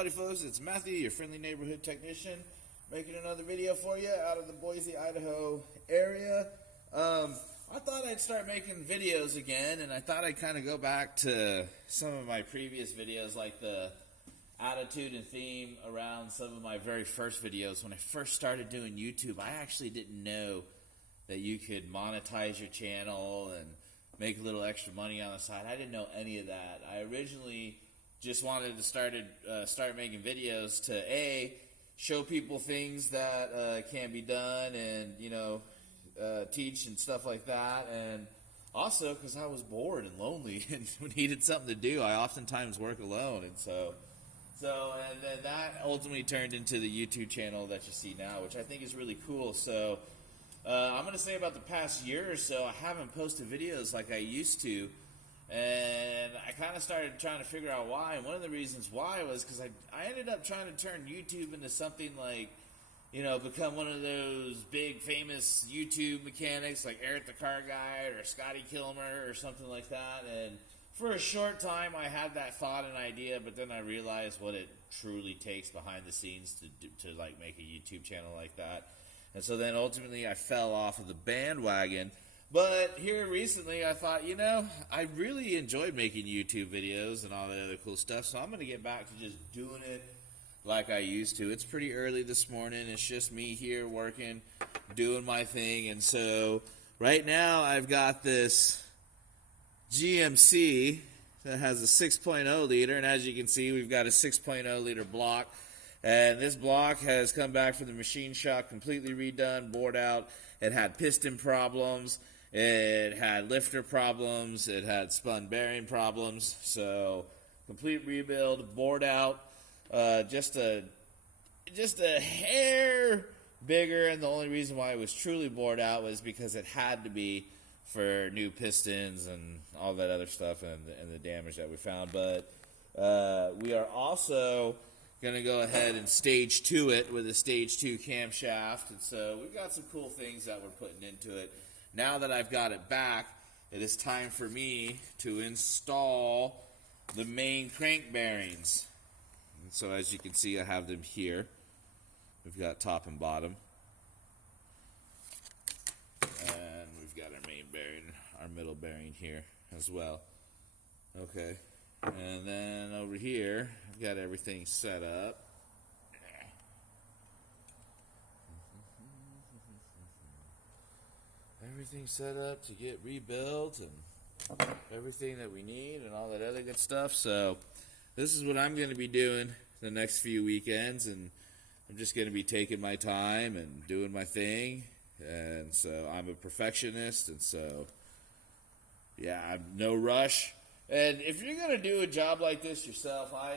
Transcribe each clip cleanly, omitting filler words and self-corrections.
Howdy folks, it's Matthew, your friendly neighborhood technician, making another video for you out of the Boise, Idaho area. I thought I'd start making videos again, and I thought I'd kind of go back to some of my previous videos, like the attitude and theme around some of my very first videos. When I first started doing YouTube, I actually didn't know that you could monetize your channel and make a little extra money on the side. I didn't know any of that. I originally just wanted to start making videos to show people things that can be done, and teach and stuff like that, and also because I was bored and lonely and needed something to do. I oftentimes work alone, and and then that ultimately turned into the YouTube channel that you see now, which I think is really cool. So I'm going to say about the past year or so, I haven't posted videos like I used to. And I kind of started trying to figure out why. And one of the reasons why was because I ended up trying to turn YouTube into something like, become one of those big famous YouTube mechanics like Eric the Car Guy or Scotty Kilmer or something like that. And for a short time, I had that thought and idea, but then I realized what it truly takes behind the scenes to make a YouTube channel like that. And so then ultimately I fell off of the bandwagon. But here recently, I thought, I really enjoyed making YouTube videos and all that other cool stuff, so I'm going to get back to just doing it like I used to. It's pretty early this morning. It's just me here working, doing my thing. And so right now, I've got this GMC that has a 6.0 liter, and as you can see, we've got a 6.0 liter block. And this block has come back from the machine shop completely redone, bored out. It had piston problems. It had lifter problems. It had spun bearing problems. So complete rebuild, bored out, just a hair bigger. And the only reason why it was truly bored out was because it had to be for new pistons and all that other stuff and the damage that we found. But we are also going to go ahead and stage 2 it with a stage 2 camshaft. And so we've got some cool things that we're putting into it. Now that I've got it back, it is time for me to install the main crank bearings. And so as you can see, I have them here. We've got top and bottom. And we've got our main bearing, our middle bearing here as well. Okay. And then over here, I've got everything set up. Everything set up to get rebuilt and everything that we need and all that other good stuff. So this is what I'm going to be doing the next few weekends, and I'm just going to be taking my time and doing my thing. And so I'm a perfectionist, and so yeah, I'm no rush. And if you're going to do a job like this yourself, I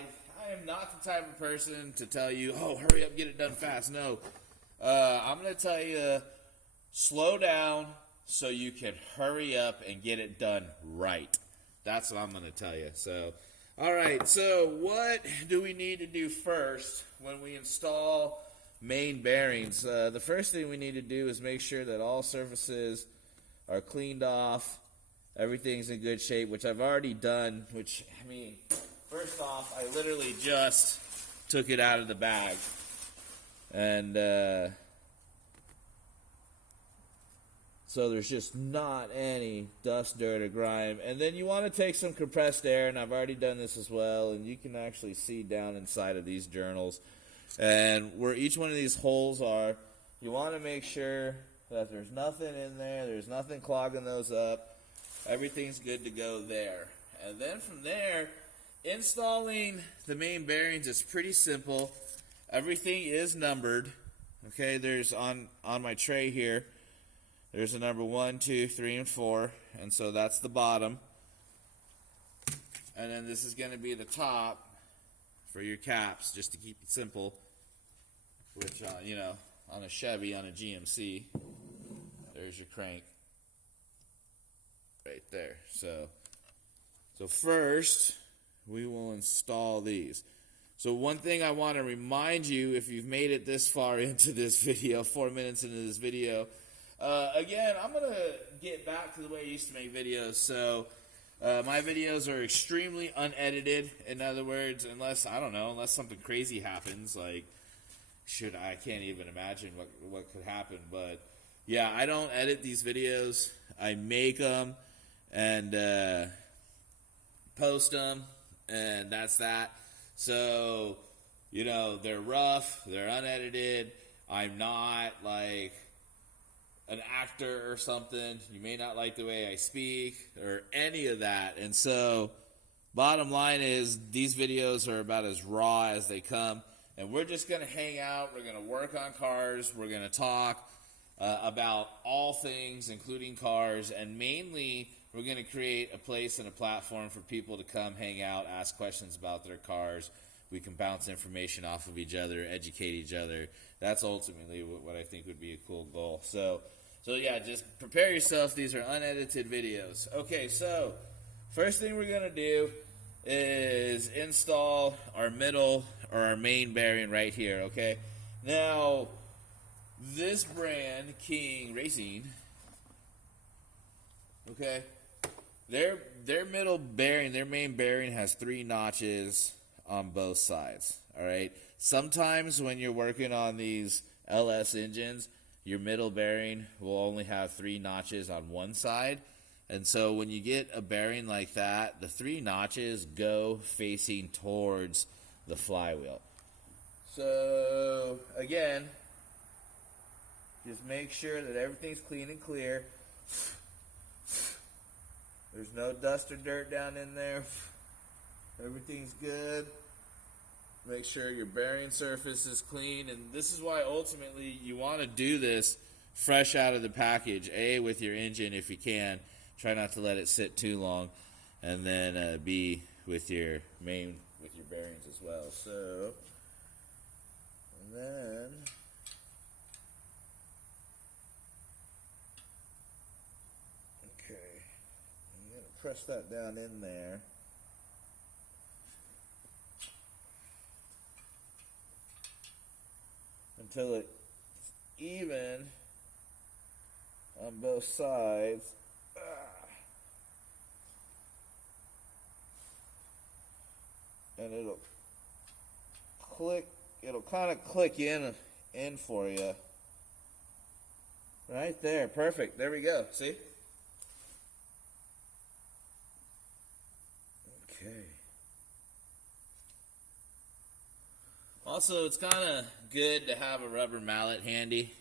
am not the type of person to tell you, oh, hurry up, get it done fast. No, I'm going to tell you, slow down so you can hurry up and get it done right. That's what I'm going to tell you. So, all right, so what do we need to do first when we install main bearings? The first thing we need to do is make sure that all surfaces are cleaned off. Everything's in good shape, which I've already done, first off, I literally just took it out of the bag. And so there's just not any dust, dirt, or grime. And then you want to take some compressed air, and I've already done this as well, and you can actually see down inside of these journals. And where each one of these holes are, you want to make sure that there's nothing in there, there's nothing clogging those up. Everything's good to go there. And then from there, installing the main bearings is pretty simple. Everything is numbered. Okay, there's on my tray here, there's a number 1, 2, 3, and 4, and so that's the bottom. And then this is going to be the top for your caps, just to keep it simple. Which, on a Chevy, on a GMC, there's your crank right there. So first, we will install these. So one thing I want to remind you, if you've made it this far into this video, 4 minutes into this video, again, I'm going to get back to the way I used to make videos. So My videos are extremely unedited. In other words, unless something crazy happens, like I can't even imagine what could happen. But yeah, I don't edit these videos. I make them and post them, and that's that. So, they're rough, they're unedited. I'm not like an actor or something. You may not like the way I speak or any of that. And so, bottom line is, these videos are about as raw as they come. And we're just going to hang out. We're going to work on cars. We're going to talk about all things, including cars. And mainly, we're going to create a place and a platform for people to come hang out, ask questions about their cars. We can bounce information off of each other, educate each other. That's ultimately what I think would be a cool goal. So yeah, just prepare yourself. These are unedited videos. Okay, so first thing we're going to do is install our middle or our main bearing right here, okay? Now, this brand, King Racing, okay, their middle bearing, their main bearing has 3 notches on both sides, all right? Sometimes when you're working on these LS engines, your middle bearing will only have 3 notches on one side. And so when you get a bearing like that, the 3 notches go facing towards the flywheel. So, again, just make sure that everything's clean and clear. There's no dust or dirt down in there. Everything's good. Make sure your bearing surface is clean. And this is why ultimately you want to do this fresh out of the package. A, with your engine if you can. Try not to let it sit too long. And then B, with your bearings as well. So, and then okay, I'm going to press that down in there. Until it's even on both sides. And it'll kind of click in for you. Right there, perfect. There we go, see? Okay. Also, it's kind of good to have a rubber mallet handy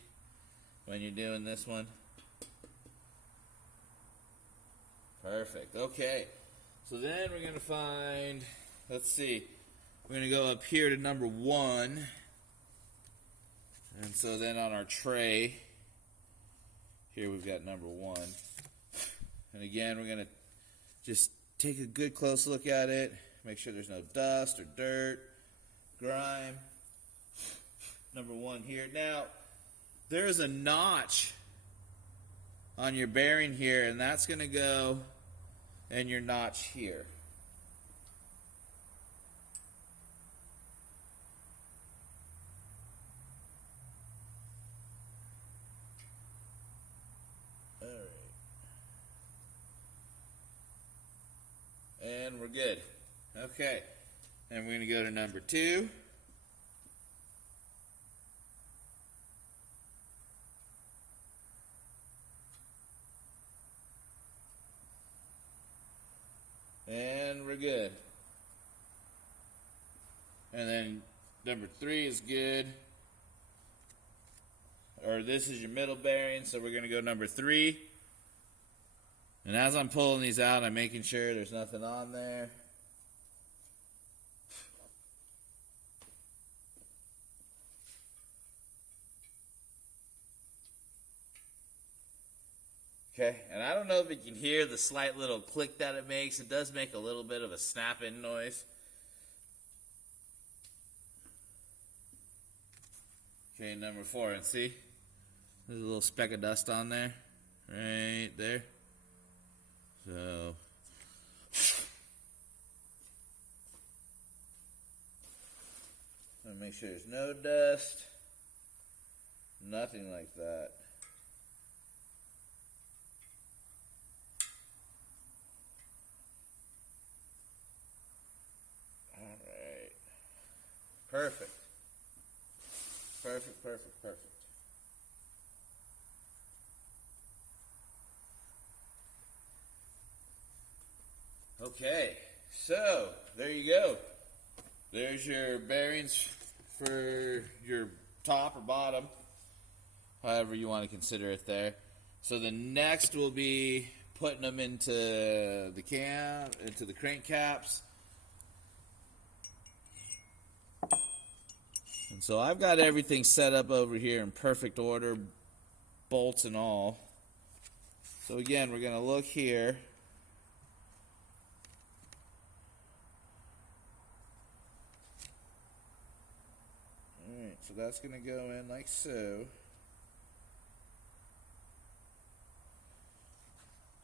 when you're doing this one. Perfect. Okay. So then we're going to find, let's see, we're going to go up here to number 1. And so then on our tray, here we've got number 1. And again, we're going to just take a good close look at it. Make sure there's no dust or dirt, grime. Number 1 here. Now, there's a notch on your bearing here, and that's going to go in your notch here. All right. And we're good. Okay. And we're going to go to number 2. And we're good. And then number 3 is good. Or this is your middle bearing, so we're going to go number 3. And as I'm pulling these out, I'm making sure there's nothing on there. Okay, and I don't know if you can hear the slight little click that it makes. It does make a little bit of a snapping noise. Okay, number 4, and see? There's a little speck of dust on there. Right there. So, I'm gonna make sure there's no dust. Nothing like that. Perfect. Perfect, perfect, perfect. Okay, so there you go. There's your bearings for your top or bottom, however you want to consider it there. So the next will be putting them into the crank caps. And so I've got everything set up over here in perfect order, bolts and all. So again, we're going to look here. Alright, so that's going to go in like so.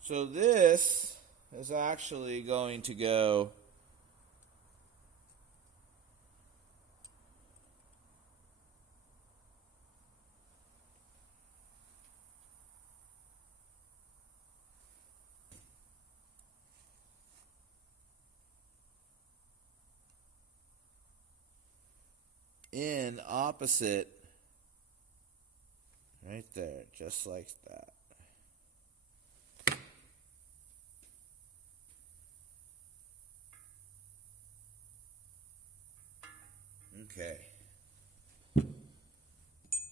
So this is actually going to go in opposite right there, just like that. Okay.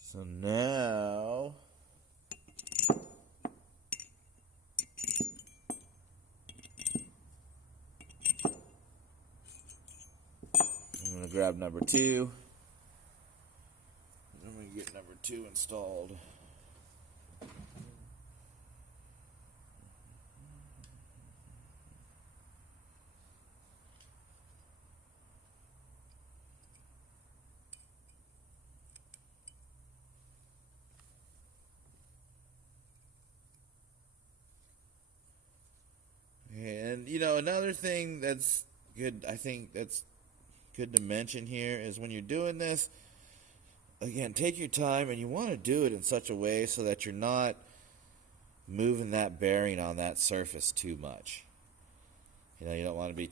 So now I'm going to grab number 2. I'm going to get number 2 installed. And, another thing that's good, I think that's good to mention here is when you're doing this, again, take your time, and you want to do it in such a way so that you're not moving that bearing on that surface too much. You don't want to be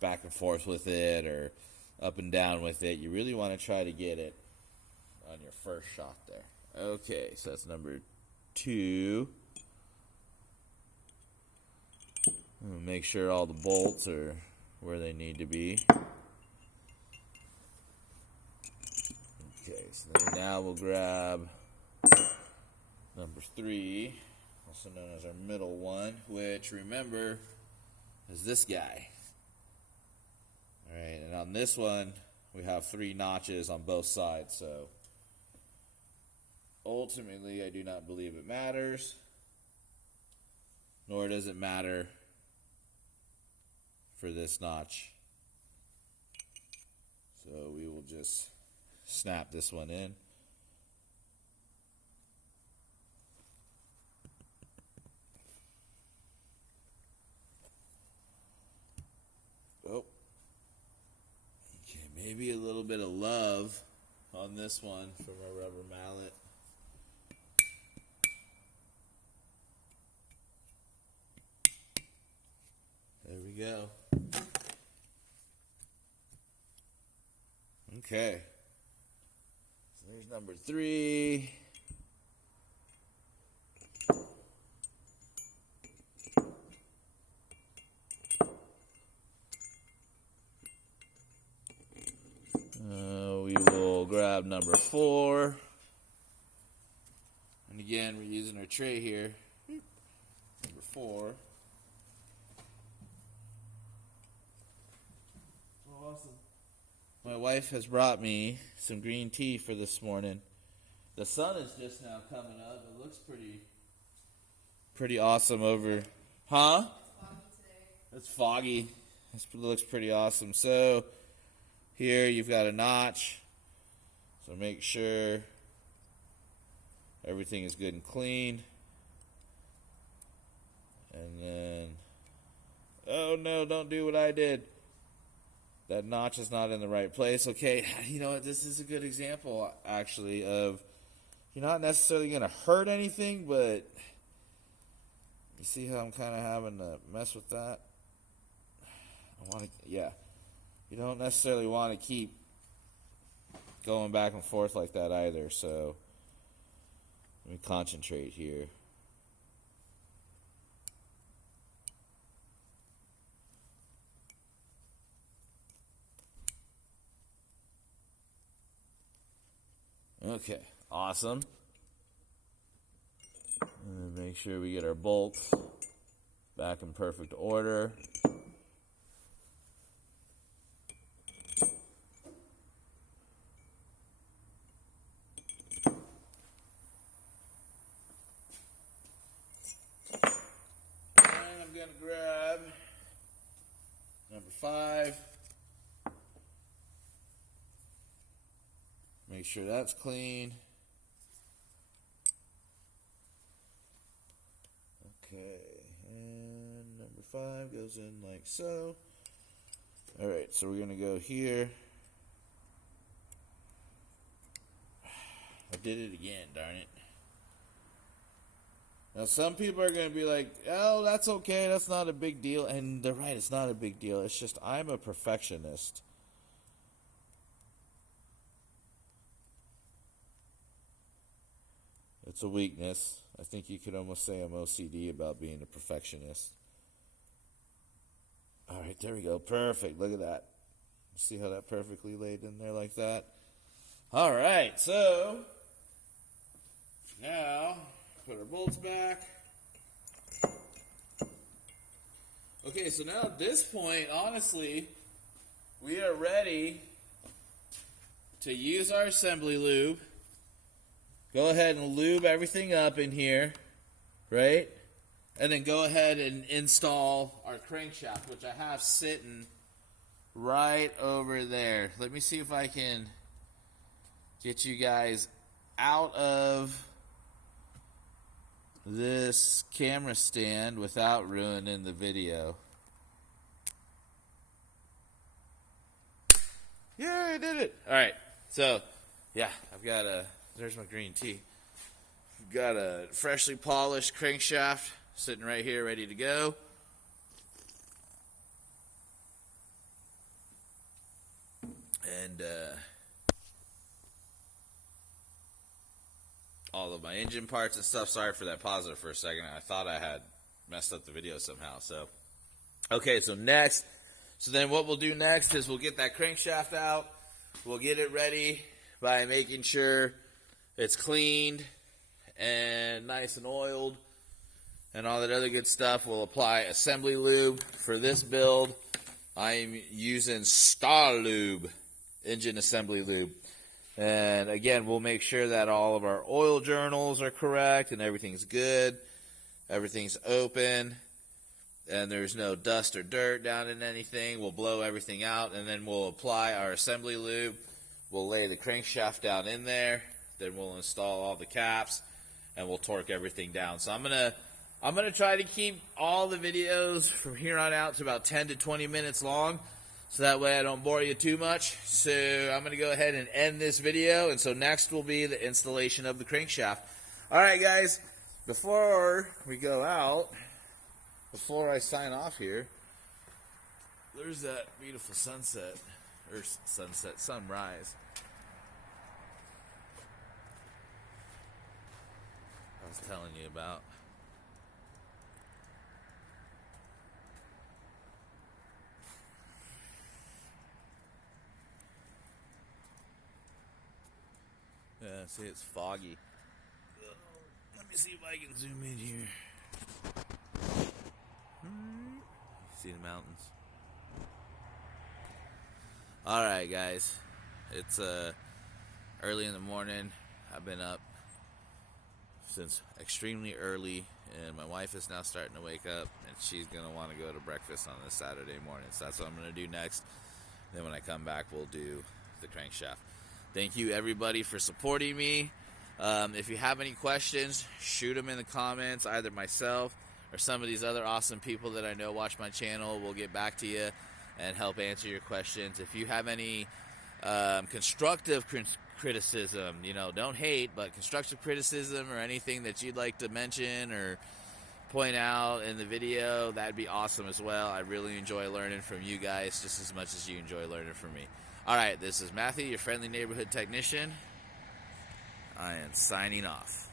back and forth with it or up and down with it. You really want to try to get it on your first shot there. Okay, so that's number 2. Make sure all the bolts are where they need to be. Okay, so then now we'll grab number 3, also known as our middle one, which, remember, is this guy. Alright, and on this one, we have 3 notches on both sides, so ultimately I do not believe it matters, nor does it matter for this notch. So we will just snap this one in. Oh. Okay, maybe a little bit of love on this one from our rubber mallet. There we go. Okay. So there's number 3. We will grab number 4. And again, we're using our tray here. Number 4. Awesome. My wife has brought me some green tea for this morning. The sun is just now coming up. It looks pretty awesome over. Huh? It's foggy. It looks pretty awesome. So here you've got a notch. So make sure everything is good and clean. And then, oh no, don't do what I did. That notch is not in the right place. Okay, you know what? This is a good example, actually, of you're not necessarily going to hurt anything, but you see how I'm kind of having to mess with that? You don't necessarily want to keep going back and forth like that either, so let me concentrate here. Okay, awesome. And make sure we get our bolts back in perfect order. And I'm going to grab number 5. Make sure that's clean. Okay, and number 5 goes in like so. Alright, so we're going to go here. I did it again, darn it. Now, some people are going to be like, oh, that's okay, that's not a big deal. And they're right, it's not a big deal. It's just I'm a perfectionist. It's a weakness. I think you could almost say I'm OCD about being a perfectionist. All right, there we go. Perfect. Look at that. See how that perfectly laid in there like that? All right, so now put our bolts back. Okay, so now at this point, honestly, we are ready to use our assembly lube. Go ahead and lube everything up in here, right? And then go ahead and install our crankshaft, which I have sitting right over there. Let me see if I can get you guys out of this camera stand without ruining the video. Yeah, I did it. All right, so yeah, I've got there's my green tea. Got a freshly polished crankshaft sitting right here ready to go. And all of my engine parts and stuff. Sorry for that pause there for a second. I thought I had messed up the video somehow. So, okay, so next. So then what we'll do next is we'll get that crankshaft out. We'll get it ready by making sure it's cleaned and nice and oiled and all that other good stuff. We'll apply assembly lube. For this build, I'm using Star Lube, engine assembly lube. And again, we'll make sure that all of our oil journals are correct and everything's good. Everything's open and there's no dust or dirt down in anything. We'll blow everything out and then we'll apply our assembly lube. We'll lay the crankshaft down in there. Then we'll install all the caps and we'll torque everything down. So I'm gonna try to keep all the videos from here on out to about 10 to 20 minutes long, so that way I don't bore you too much. So I'm gonna go ahead and end this video, and so next will be the installation of the crankshaft. All right, guys, before we go out, before I sign off here, there's that beautiful sunset, or sunrise. I was telling you about. Yeah, see, it's foggy. Let me see if I can zoom in here. See the mountains. Alright, guys. It's early in the morning. I've been up since extremely early, and my wife is now starting to wake up, and she's going to want to go to breakfast on this Saturday morning. So that's what I'm going to do next. Then when I come back, we'll do the crankshaft. Thank you, everybody, for supporting me. If you have any questions, shoot them in the comments. Either myself or some of these other awesome people that I know watch my channel will get back to you and help answer your questions. If you have any constructive criticism, don't hate, but constructive criticism or anything that you'd like to mention or point out in the video, that'd be awesome as well. I really enjoy learning from you guys just as much as you enjoy learning from me. All right, this is Matthew, your friendly neighborhood technician. I am signing off.